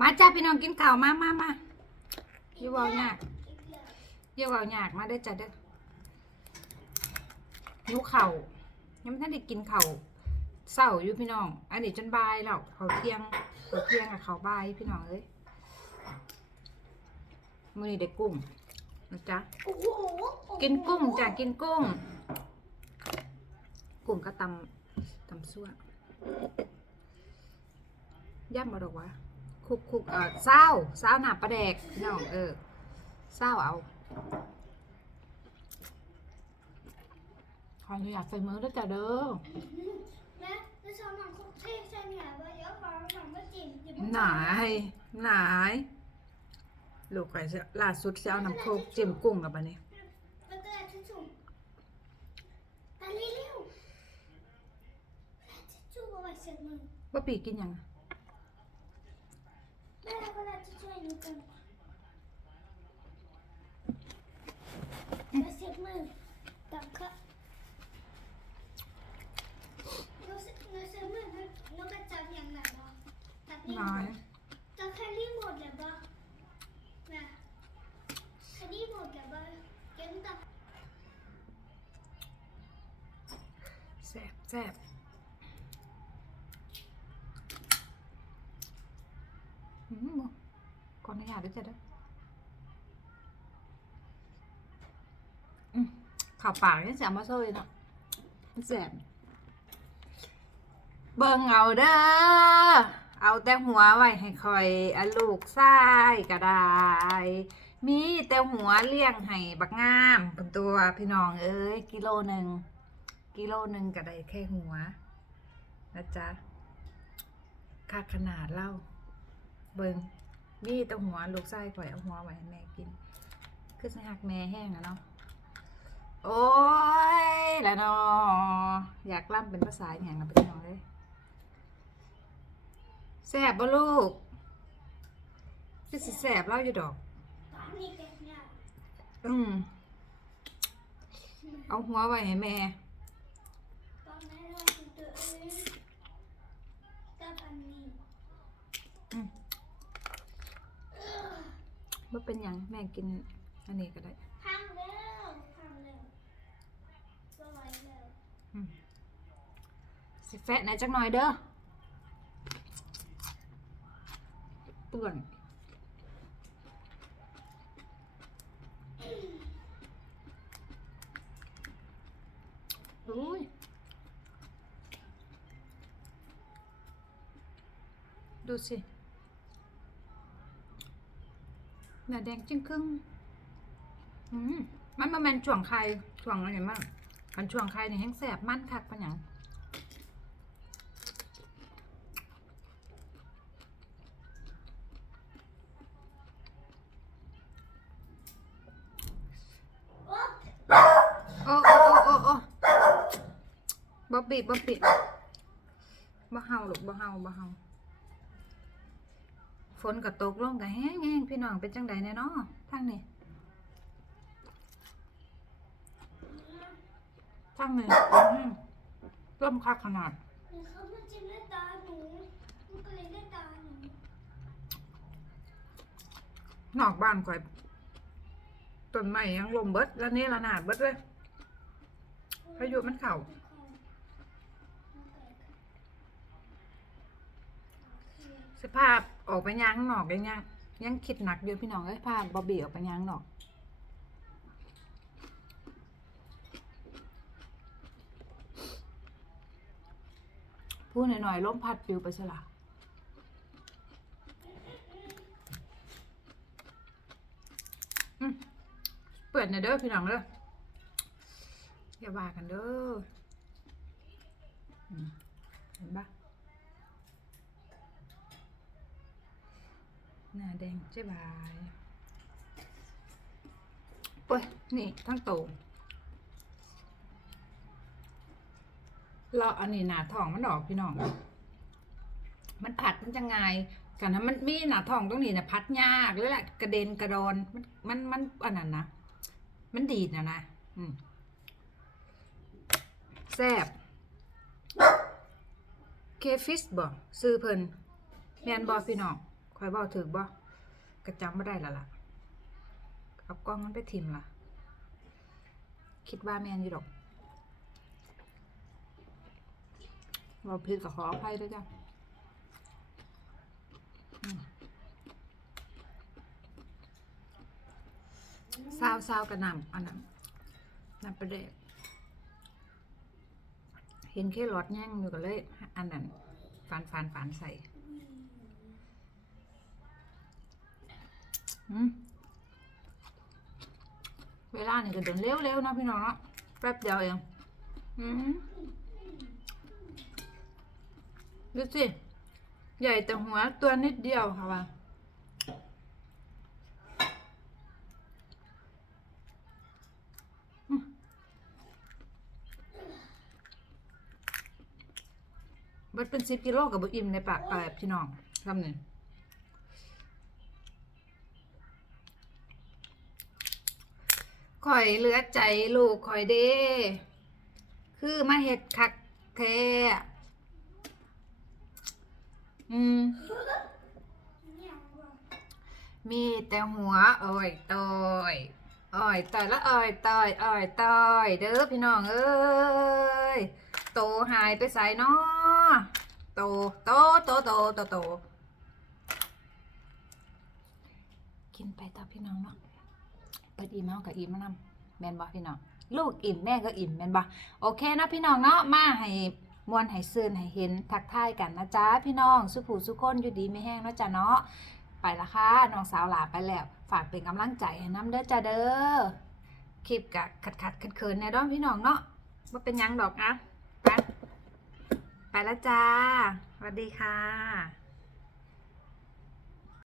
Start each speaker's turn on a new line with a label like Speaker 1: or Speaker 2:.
Speaker 1: มาจ้าพี่น้องกินข้าวมามามาอย่าเว้ายากอย่าเว้ายากมาได้จ้ะเด้อหิวข้ายังไม่ทันได้กินข้าเศร้าอยู่พี่น้อง อันนี้จนบายแล้วเขาเที่ยงเขาเที่ยงกับเขาบายพี่น้องเอ้ยมือนี้ได้กุ้งนะจ๊ะกินกุ้งจ้ะกินกุ้ง กุ้งก็ตำตำซั่วย่ำมาดอกวะ คุกคุกเอ่อเศร้าเศร้าหนาปลาแดกพี่น้องเออเศร้าเอาขออนุญาตใส่มือด้วยจ้ะเด้อ
Speaker 2: แม่แล้วชอบหนังคุกเทศใช่ไหมว่าเยอะกว่าหนังก็จิ๋มจิ๋ม
Speaker 1: หนายหนายลูกไก่เสียล่าสุดเช้าน้ำโคกจิ้มกุ้งกับอันนี้
Speaker 2: แล้วก็ทิชชู่ไปเร็วทิชชู่เอาไว้เสร็จมือ
Speaker 1: ป้าปีกินยัง
Speaker 2: แม่แล้วก็ทิชชู่ให้หนูกัน แล้วเสร็จมือตักค่ะแล้วเสร็จแล้วเสร็จมือแล้วก็จับอย่างไหนวะจับรี
Speaker 1: ห
Speaker 2: โม
Speaker 1: นาย
Speaker 2: ทจับแค่รีโมทเลยปะแม่แค่รีโมทเลยปะเกมตับ
Speaker 1: แซ่บแซ่บอืม ขออนุญาตด้วยจ้ะด้ข่าวปากนี่แซ่บมาโซ่เลยเนาะแซ่บเบิ่งเอาเด้อ เอาแต่หัวไว้ให้คอยอลูกไส้ก็ได้ มีแต่หัวเลี้ยงให้บักงามเป็นตัวพี่น้องเอ้ยกิโลหนึ่งกิโลหนึ่งก็ได้แค่หัวนะจ๊ะค่าขนาดเล่า เบิ่ง มีแต่หัวลูกไส้ข่อยเอาหัวไว้ให้แม่กิน คือสิหักแม่แห้งอะเนาะ โอ้ยแล้วเนาะอยากล่ำเป็นภาษาอย่างนะพี่น้องเลยแสบบ่ลูกคือสิแสบเล่าอยู่ดอก
Speaker 2: ตอนนี้เด็กเนี่ย
Speaker 1: อืมเอาหัวไว้ให้แม่
Speaker 2: ตอนนั้นเราจะเจอจับอันนี้
Speaker 1: ว่าเป็นหยังแม่กินอันนี้ก็ได้
Speaker 2: พังแล้วพังแล้วก็ไว้แล้ว
Speaker 1: สิแฟะไหนอยจักหน่อยเด้อเปื่อนอุ้ยดูสิ หน้าแดงจึงครึ่งอืมมันมาแมนช่วงไข่ช่วงอะไรมั่งมันช่วงไข่เนี่ยแห้งแสบมันคักปะหยัง
Speaker 2: โอ้
Speaker 1: โอ้โอ้โอ้โอ้บ๊อบบี้บ๊อบบี้บ่เฮาลูกบ่เฮาบ่เฮา ฝนก็ตกลงก็แห้งแห้งพี่น้องเป็นจังใดแน่นาะทางนี้ทางนี้ฝนแห้งลมคักขนาด
Speaker 2: นเขามาจิ้มในตาหนูมันก็เลยได้ตาหนู
Speaker 1: นอกบ้านข่อยต้นไม้ยังลมเบิดแล้วนี่ระนาดเบิดเลยพายุมันเข้า สภาพออกไปย่างข้างนอกยังยังยังคิดหนักอยู่พี่น้องเอ้ยพาบอบบี้ออกไปย่างข้างนอกพูดหน่อยๆลมพัดปิวไปซะละเปิดน่อยเด้อพี่น้องเด้ออย่าว่ากันเด้อเห็นปะ หน้าแดงเจ๊บายเปิดนี่ทั้งโตเราอันนี้หนาทองมันออกพี่น้อง มันผัดมันจะไงกันนะมันมีหนาทองตรงนี้นะพัดยากเลยแหละกระเด็นกระดอนมันมันมันอันนั้นนะมันดีดนะนะอืมแซบเคฟิสบ่ซื้อเพิ่นแมนบอพี่น้อง คอยเบ้าถึกบ่กระจำไม่ได้ละล่ะเอากล้องมันไปทิมล่ะ คิดว่าแมนอยู่ดอกเราผิดกับขออภัยด้วยจ้ะอืมซาวซาวกระนำอันนั้นนำประเดกเห็นแค่รถแย่งอยู่กันเลย อันนั้นฟันฟันฟันใส่ อืม เวลานี่ก็เดินเร็วๆเนาะพี่น้องเนาะแป๊บเดียวเองอืมดูสิ ใหญ่แต่หัวตัวนิดเดียวค่ะว่าอืมเบิดเป็นสิบกิโลกับบุอิ่มในปากแปบพี่น้องทำหนึ่ง ข่อยเหลือใจลูกข่อยเด้ คือมาเห็ดคักแท้อืม
Speaker 2: เนี่ยว่ะ
Speaker 1: มีแต่หัวอ้อยต่อยอ้อยต่อยละอ้อยต่อยอ้อยต่อยเด้อพี่น้องเอ้ยโตหายไปใส่นาะโตโตโตโตโตโตกินไปต่อพี่น้องเนาะ ปิดอิ่มเฮากับอิ่มมานำแม่นบ่พี่น้องลูกอิ่มแม่ก็อิ่มแม่นบ่โอเคเนาะพี่น้องเนาะมาให้มวนให้ซื่นให้เห็นทักทายกันนะจ๊ะพี่น้องสุขูสุคนอยู่ดีไม่แห้งนะจ๊ะเนาะไปละค่ะน้องสาวหลาไปแล้วฝากเป็นกำลังใจให้น้ำเด้อจ้าเด้อคลิปกะขัดขัดเขินๆแน่เด้อมพี่น้องเนาะว่าเป็นยังดอกอะไปไปล้วจ้าสวัสดีค่ะ